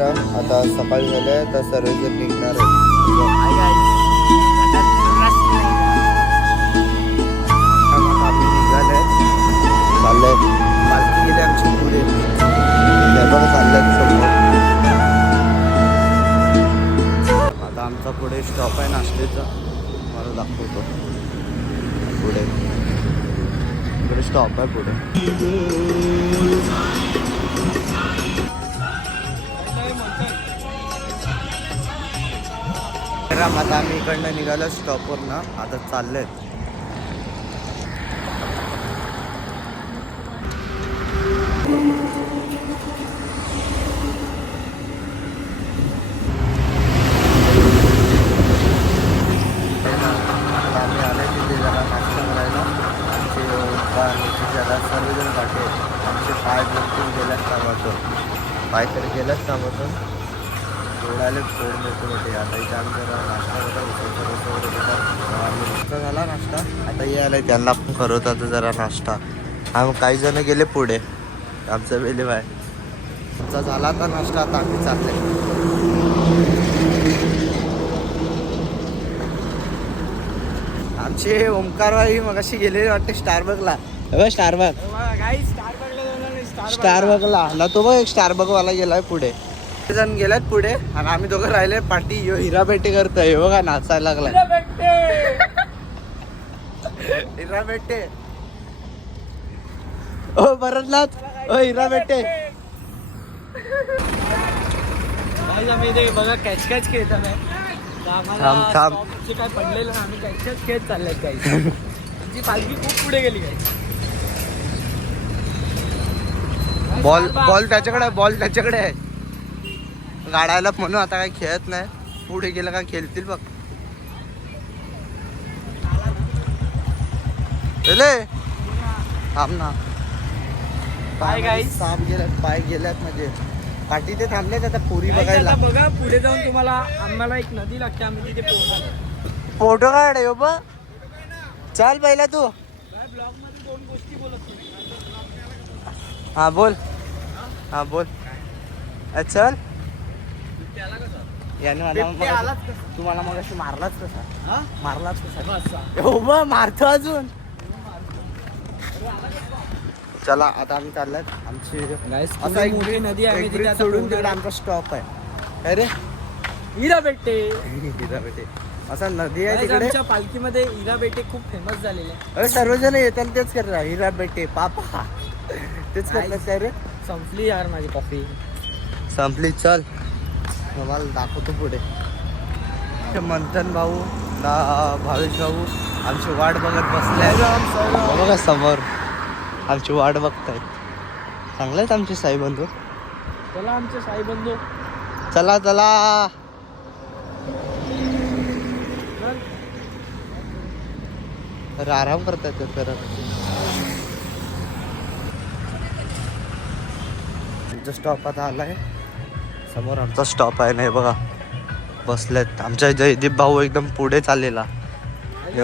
आता सकाळी झाले तर सर्वजण निघणार आहे. आम्ही निघाले चाललंय पालखी गेली आमची पुढे बघा चाललंय समोर. आता आमचा पुढे स्टॉप आहे नाश्त्याचा, मला दाखवतो. पुढे इकडे स्टॉप आहे पुढे. आता आम्ही इकडनं निघालो स्टॉपवरनं, आता चाललोय. आम्ही आले तिथे जरा नाश्ता करायला. आमचे जरा सर्वजण काटे आमचे पाय भरपूर गेल्यात कामातून, पाय तरी गेल्यात कामातून आले फोड मोठे. आता इथे आम्ही जरा नाश्ता नाश्ता झाला नाश्ता. आता हे आलाय त्यांना पण करत आता जरा नाश्ता. काही जण गेले पुढे, आमचा वेले बाय आमचा झाला आता नाश्ता. आता आम्ही चालले. आमचे ओमकारबाई मग अशी गेलेली वाटते स्टारबकला. स्टारबकला ना तो बघ एक स्टारबकवाला गेलाय पुढे. जण गेल्यात पुढे आणि आम्ही दोघं राहिले पाठी. हिरा बेटे करतोय बघा, नाचायला लागलाय. हिरा बेटे ओ भरतनाथ, ओ हिरा बेटे. बघा कॅच कॅच खेळत काय पडलेलं ना, आम्ही कॅच कॅच खेळत चाललंय. काही आमची पालखी खूप पुढे गेली. काय बॉल त्याच्याकडे आहे गाडायला म्हणून आता काही खेळत नाही. पुढे गेलं का खेळतील बघ. थांब ना. साप गेल्यात, पाय गेल्यात म्हणजे पाठी ते थांबलेत आता पुरी बघायला. बघा पुढे जाऊन तुम्हाला आम्हाला एक नदी लागते, आम्ही तिथे पोहोचलो. फोटो काढ यो बा. चल पहिला तू. ब्लॉग मध्ये दोन गोष्टी बोलत. हा बोल. चल. याने तुम्हाला मग अशी मारलाच कसा हो मग मारतो अजून. चला आता आम्ही चाललोय. आमची असा एक मोठी नदी आहे सोडून तिकडे आमचा स्टॉप आहे. अरे हिरा बेटे असा नदी आहे तिकडे. आमच्या पालखीमध्ये हिरा बेटे खूप फेमस झालेले आहे. अरे सर्वजण येतात तेच करतात, हिरा बेटे पापा तेच करतात. काय रे संपली यार माझी कॉफी संपली. चल तुम्हाला दाखवतो पुढे. मंथन भाऊ ना भावेश भाऊ आमची वाट बघत बसले बघा समोर. आमची वाट बघतायत. चांगले आहेत आमचे साई बंधू. चला आमचे साई बंधू, चला तर आराम करतायत तर. आमचा स्टॉप आता आलाय समोर. आमचा स्टॉप आहे नाही बघा बसलेत. आमच्या जयदीप भाऊ एकदम पुढे चाललेला.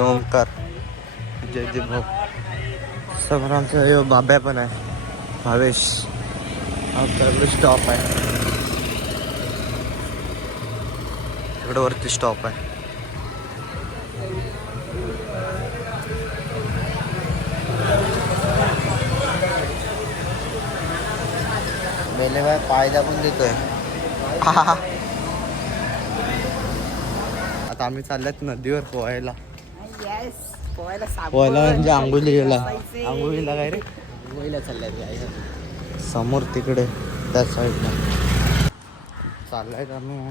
ओमकार जयदीप भाऊ समोर. आमचा बाब्या पण आहे, भावेश. आमचा स्टॉप आहे तिकडे वरती स्टॉप आहे. मेले बाय पाय दाबून देतोय. आता आम्ही चालल्यात नदीवर पोहायला. पोहायला म्हणजे आंघोळीला काय रे आंघोळीला चाललाय समोर तिकडे त्या साईडला चाललाय आम्ही.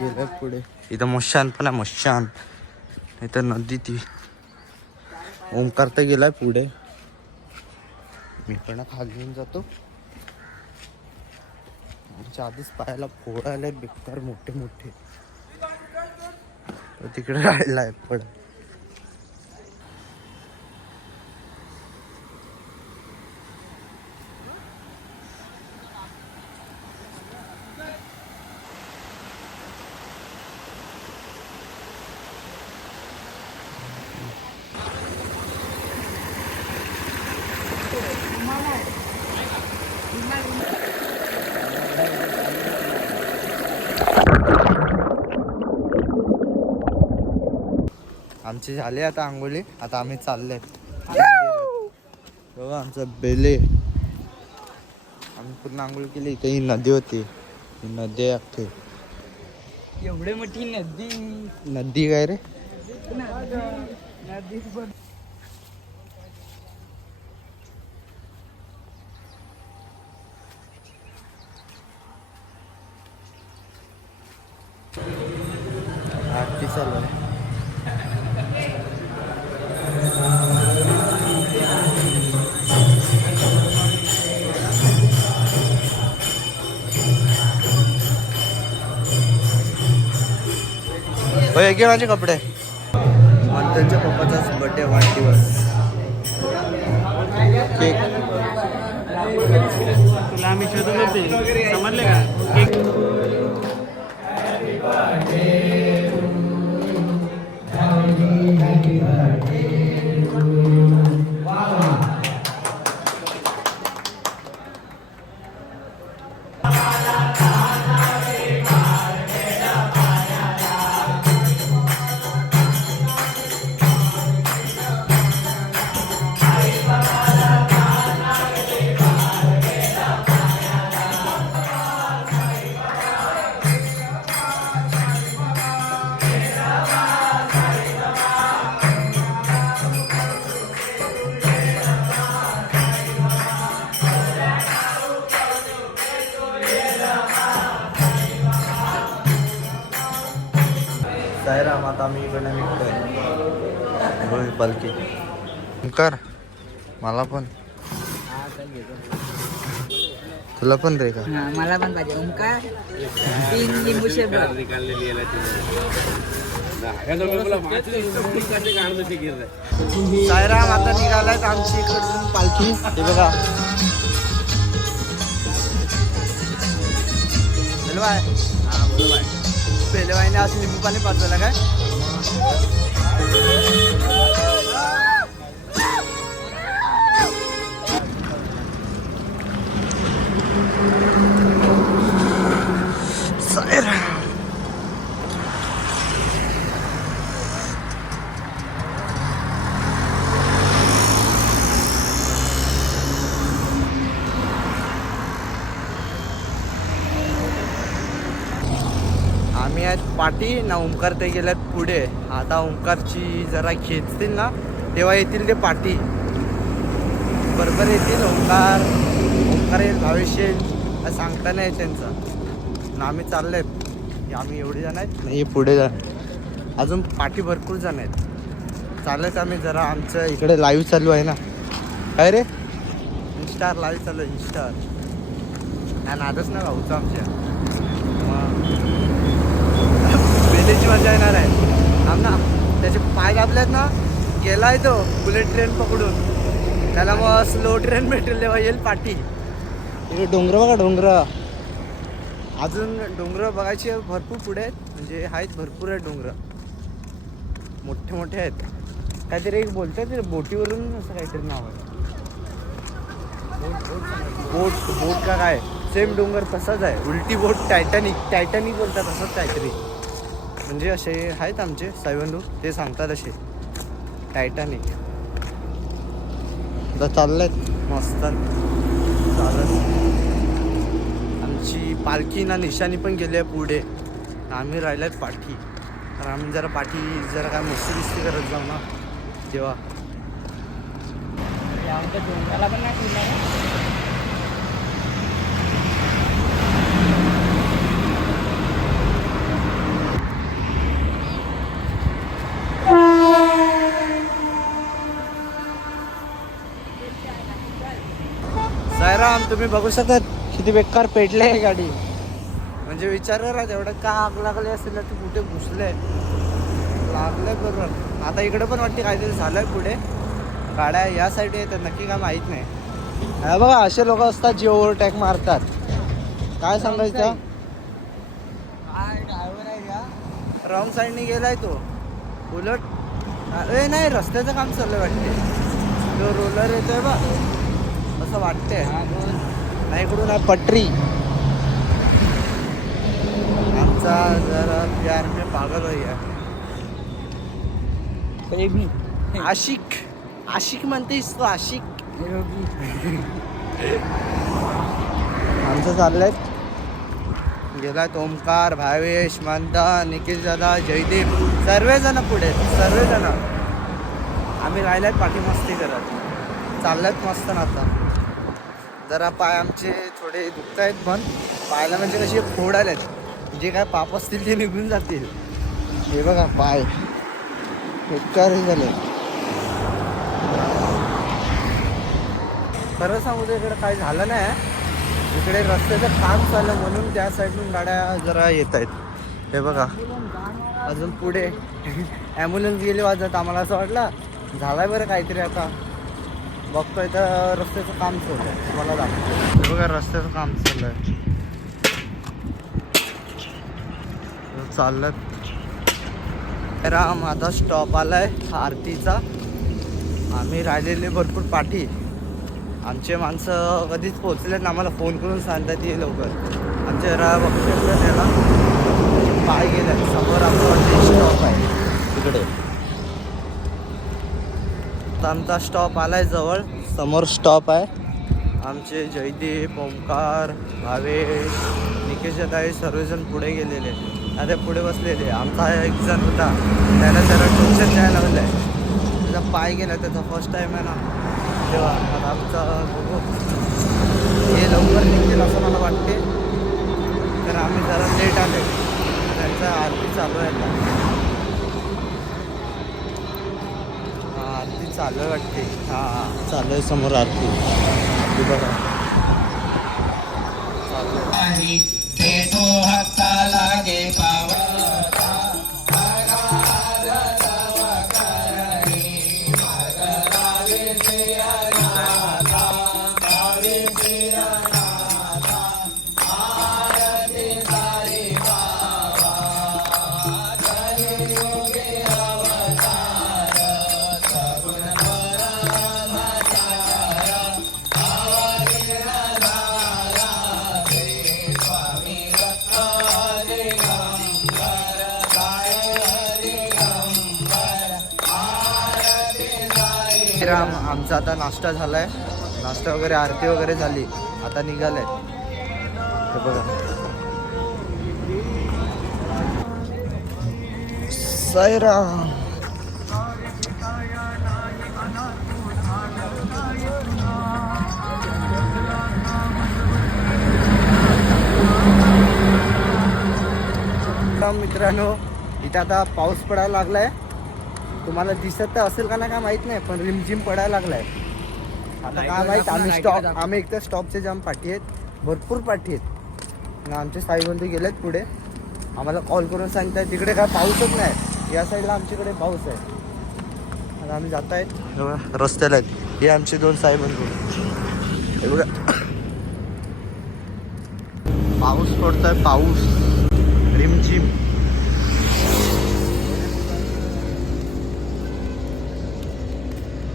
गेलं पुढे. इथं मशान पण आहे, मशान. इथं नदी ती. ओमकार तर गेलाय पुढे, मी पण खाली येऊन जातो. आमच्या आधीच पायाला फोड आले बेकार मोठे. तिकडे राहिलाय पण. आमची झाली आता आंघोळी. आता आम्ही चालले बघा आमचं बेले. आम्ही पूर्ण आंघोळ केली. इथे ही नदी होती. ही नदी अख्खी. एवढे मोठी नदी. नदी काय रे? नदी पण आरती चालू आहे. होय घे माझे कपडे. मंथनच्या पप्पाचाच बर्थडे वाढदिवस. केक तुला आम्ही शोधून होते समजले का? सायराम आता आम्ही इकडनं निघतोय. होय पालखी कर मला पण. तुला पण रे का? मला पण पाहिजे. ओंकार 3 लिंबू शेंबा. सायराम आता निघालाय आमची इकडून पालखी. हे बघा बेलवाय. बेलवाईने आज लिंबू पाणी पाजवलं काय? आम्ही आहेत पाठी ना. ओंकार ते गेल्यात पुढे. आता ओंकारची जरा खेचतील ना तेव्हा येतील ते पाठी. बरोबर येतील. ओंकार येईल, भावेश येईल सांगता नाही त्यांचं ना. आम्ही चाललेत. आम्ही एवढे जण आहेत नाही पुढे जा. अजून पाठी भरपूर जण आहेत. चाललेत आम्ही जरा. आमचं इकडे लाईव्ह चालू आहे ना. काय रे? इंस्टार लाईव्ह चालू आहे. इंस्टार नाही नादच ना भाऊचं आमच्या. बेलेची मजा येणार आहे. आम ना त्याचे पाय दाबलेत ना. गेलाय तो बुलेट ट्रेन पकडून. त्याला मग स्लो ट्रेन भेटेल तेव्हा येईल पाठी. इकडे डोंगर बघा डोंगर. अजून डोंगर बघायचे भरपूर पुढे आहेत. म्हणजे आहेत भरपूर आहेत डोंगर. मोठे मोठे आहेत. काहीतरी एक बोलतात बोटीवरून असं काहीतरी नाव आहे. बोट का काय सेम डोंगर तसाच आहे. उलटी बोट टायटॅनिक बोलतात असंच काहीतरी. म्हणजे असे आहेत आमचे साईबंधू ते सांगतात असे टायटॅनिक. आता चाललेत मस्त चालत. आमची पालखी ना निशाणी पण गेली आहे पुढे. आम्ही राहिल्यात पाठी. तर आम्ही जरा पाठी जरा काय मस्ती करत जाऊ ना तेव्हा. डोंगराला पण नाही फिरणार. सायराम तुम्ही बघू शकत किती बेकार पेटले आहे गाडी. म्हणजे विचार करा तेवढं का आग लागली असेल ना. तू कुठे घुसले लागलंय बरोबर. आता इकडे पण वाटते काहीतरी झालंय पुढे. गाड्या या साईड येतात नक्की काय माहीत नाही. हा बघा असे लोक असतात जे ओव्हरटेक मारतात. काय सांगायचं? ड्रायव्हर आहे का? रॉंग साईडने गेलाय तो. उलट नाही रस्त्याचं काम चाललंय वाटते. तो रोलर येतोय बा असं वाटतंय. नाही इकडून आहे पटरी. आमचा जरा प्यार में पागल हो गया. प्रेमी आशिक आशिक म्हणतेस तू आशिक. आमचं चाललंय गेला ओमकार, भावेश, मंथन, निखिल दादा, जयदीप सर्वजण पुढे सर्वजण. आम्ही राहिल्यात पाठी मस्ती करत चालल्यात मस्त ना. आता जरा पाय आमचे थोडे दुखत आहेत पण पायाला म्हणजे कसे फोड आलेत, जे काय पाप असतील ते निघून जातील. हे बघा पाय उपकार झाले. खरं सांगू तर इकडे काही झालं नाही, इकडे रस्त्याचं काम चाललं म्हणून त्या साईडून गाड्या जरा येत आहेत. हे बघा अजून पुढे ॲम्ब्युलन्स गेली वाजत. आम्हाला असं वाटलं झालाय बरं काहीतरी. आता बघतोय तर रस्त्याचं काम चालू आहे, तुम्हाला दाखवतो. हे बघा रस्त्याचं काम चालू आहे. चाललं राम आता स्टॉप आलाय आरतीचा. आम्ही राहिलेले भरपूर पाठी. आमचे माणसं कधीच पोचलेत ना, आम्हाला फोन करून सांगतात ये लवकर. आमचे त्याला पाय गेले समोर आपलं स्टॉप आहे तिकडे. आता आमचा स्टॉप आलाय जवळ, समोर स्टॉप आहे. आमचे जयदीप, ओमकार, भावेश, निकेश दादा सर्वजण पुढे गेलेले. आता पुढे बसलेले. आमचा एक जण होता त्याला जरा ट्युशन द्यायला लावलं आहे. त्याचा पाय गेला, त्याचा फर्स्ट टाईम आहे ना तेव्हा. आता आमचा बघू हे लवकर निघतील असं मला वाटते, तर आम्ही जरा लेट आले. त्यांचा आरती चालू आहे आता. आरती चालू आहे वाटते. हां चालू आहे समोर आरती. ती बघा चालू आहे. राम आमचा आता नाश्ता झालाय, नाश्ता वगैरे आरती वगैरे झाली. आता निघालंय. हे बघा साईराम. मित्रांनो इथे आता पाऊस पडायला लागलाय. तुम्हाला दिसत तर असेल का नाही काय माहित नाही, पण रिमझिम पडायला लागलाय. आता काय माहित. आम्ही एक तर स्टॉपचे जाम पाठी आहेत, भरपूर पाठी आहेत. आमचे साईबंधू गेलेत पुढे, आम्हाला कॉल करून सांगतायत तिकडे काय पाऊसच नाही. या साईडला आमच्याकडे पाऊस आहे. आता आम्ही जात आहेत रस्त्याला आहेत. हे आमचे दोन साईबंधू. हे बघा पाऊस पडतोय, पाऊस रिमझिम.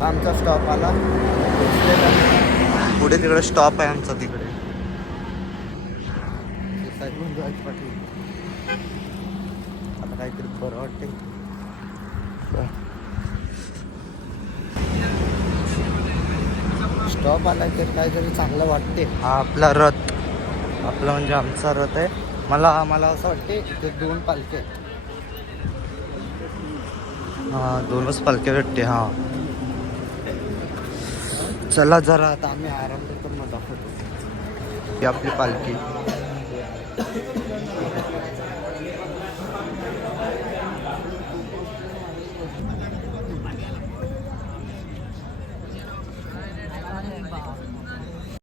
आमचा स्टॉप आला पुढे, तिकडे स्टॉप आहे आमचा तिकडे. आता काहीतरी बरं वाटते. स्टॉप आला तर काहीतरी चांगलं वाटते. हा आपला रथ, आपला म्हणजे आमचा रथ आहे. मला असं वाटते ते दोन पालखे आहेत. हा दोनच पालख्या वाटते. हा चला जरा आता आम्ही आराम करतो, मग दाखवतो. ही आपली पालखी.